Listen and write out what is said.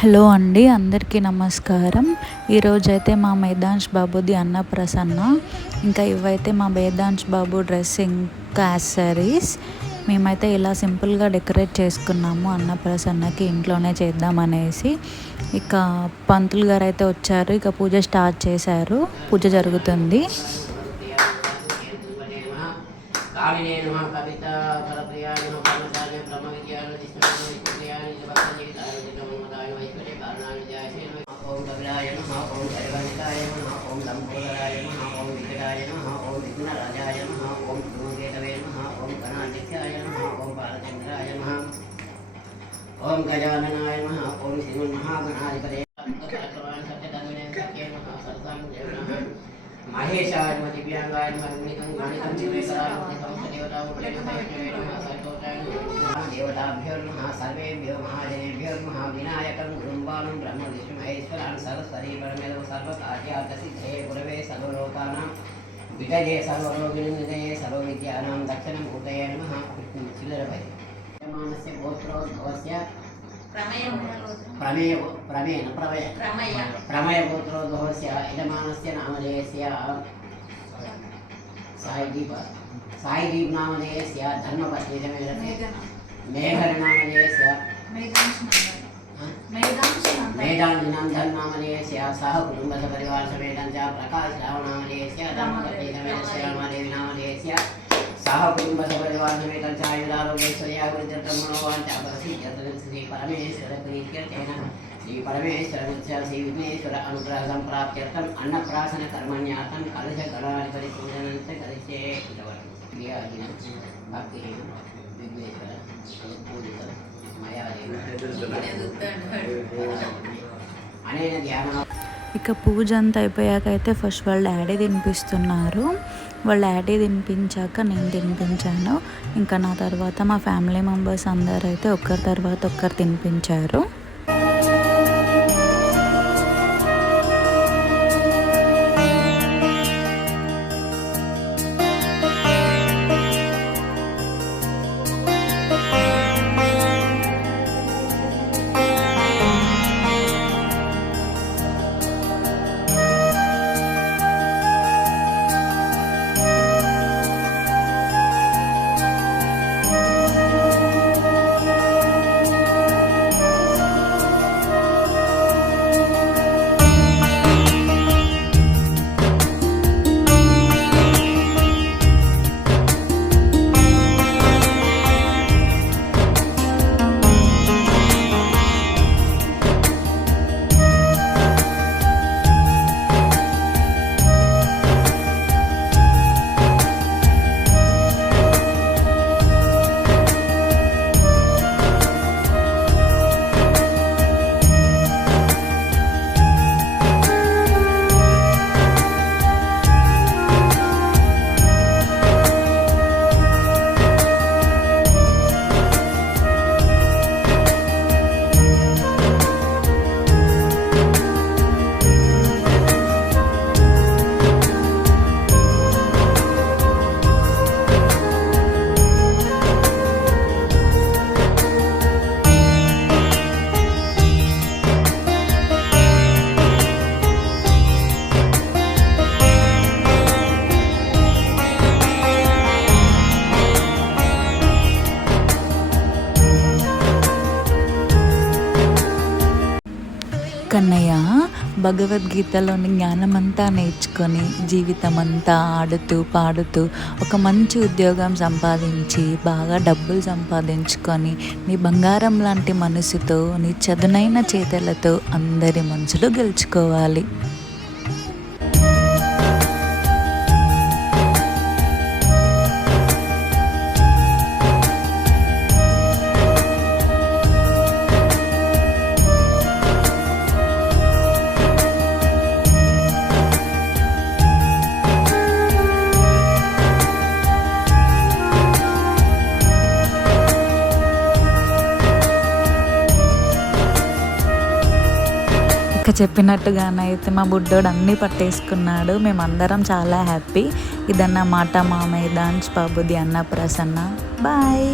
Hello అండి, అందరికీ నమస్కారం. ఈరోజైతే మా మేధాంష్ బాబుది అన్నప్రసన్న. ఇంకా ఇవైతే మా మేధాంష్ బాబు డ్రెస్సింగ్ యాక్సెసరీస్. మేమైతే ఇలా సింపుల్గా డెకరేట్ చేసుకున్నాము అన్నప్రసన్నకి, ఇంట్లోనే చేద్దామనేసి. ఇక పంతులు గారు అయితే వచ్చారు, ఇక పూజ స్టార్ట్ చేశారు. పూజ జరుగుతుంది. ओम गजाननाय नमः। ओम श्रीमन्महागणाधिपतये महेशाय नमः। दिव्यांगाय नमः। गुणितं गणितं दिव्यकराय नमः। देवताभ्यो नमः। सर्वेभ्यो महाजनेभ्यो नमः। विनायकं गुरुं ब्रह्म विष्णु महेश्वरान् सरस्वती परमेश्वर सर्वकार्यार्थसिद्धये गुरवे सर्वलोकानां विजये सर्वरोगिणिधये सर्वविद्यानां दक्षिणमूर्तये नमः। चिल्लरभय मानस्य गोत्रोद्भवस्य प्रमेय गोत्रोद्भवस्य यजमानस्य नामधेयस्य साईदीप नामधेयस्य धर्मपत्नी मेघन नामधेयस्य मेधानंदन नामधेयस्य सह कुटुंब परिवार समेत प्रकाश राव नामधेयस्य धर्मपत्नी श्यामादेवी नामधेयस्य सह कुटुंब परिवार समेत श्री परमेश्वर प्रीत्यर्थेन श्री परमेश्वर श्री विघ्नेश्वर अनुग्रह संप्राप्त्यर्थम अन्नप्राशन कर्मण्यार्थम कलश गणाधिपति पूजनं करिष्ये। भक्ति विघ्नेश्वर पूजित मया अनेन ध्यान। ఇక పూజ అంతా అయిపోయాక అయితే ఫస్ట్ వాళ్ళ డాడీ తినిపిస్తున్నారు. వాళ్ళ డాడీ తినిపించాక నేను తినిపించాను. ఇంకా నా తర్వాత మా ఫ్యామిలీ మెంబర్స్ అందరూ అయితే ఒకరి తర్వాత ఒకరు తినిపించారు. కన్నయ్య భగవద్గీతలోని జ్ఞానమంతా నేర్చుకొని జీవితం అంతా ఆడుతూ పాడుతూ ఒక మంచి ఉద్యోగం సంపాదించి బాగా డబ్బులు సంపాదించుకొని నీ బంగారం లాంటి మనసుతో నీ చదునైన చేతులతో అందరి మనసులు గెలుచుకోవాలి. ఇక చెప్పినట్టుగానైతే మా బుడ్డోడు అన్నీ పట్టేసుకున్నాడు. మేమందరం చాలా హ్యాపీ. ఇదన్నమాట మా మేధాంష్ బాబుది అన్నప్రసన్న. బాయ్.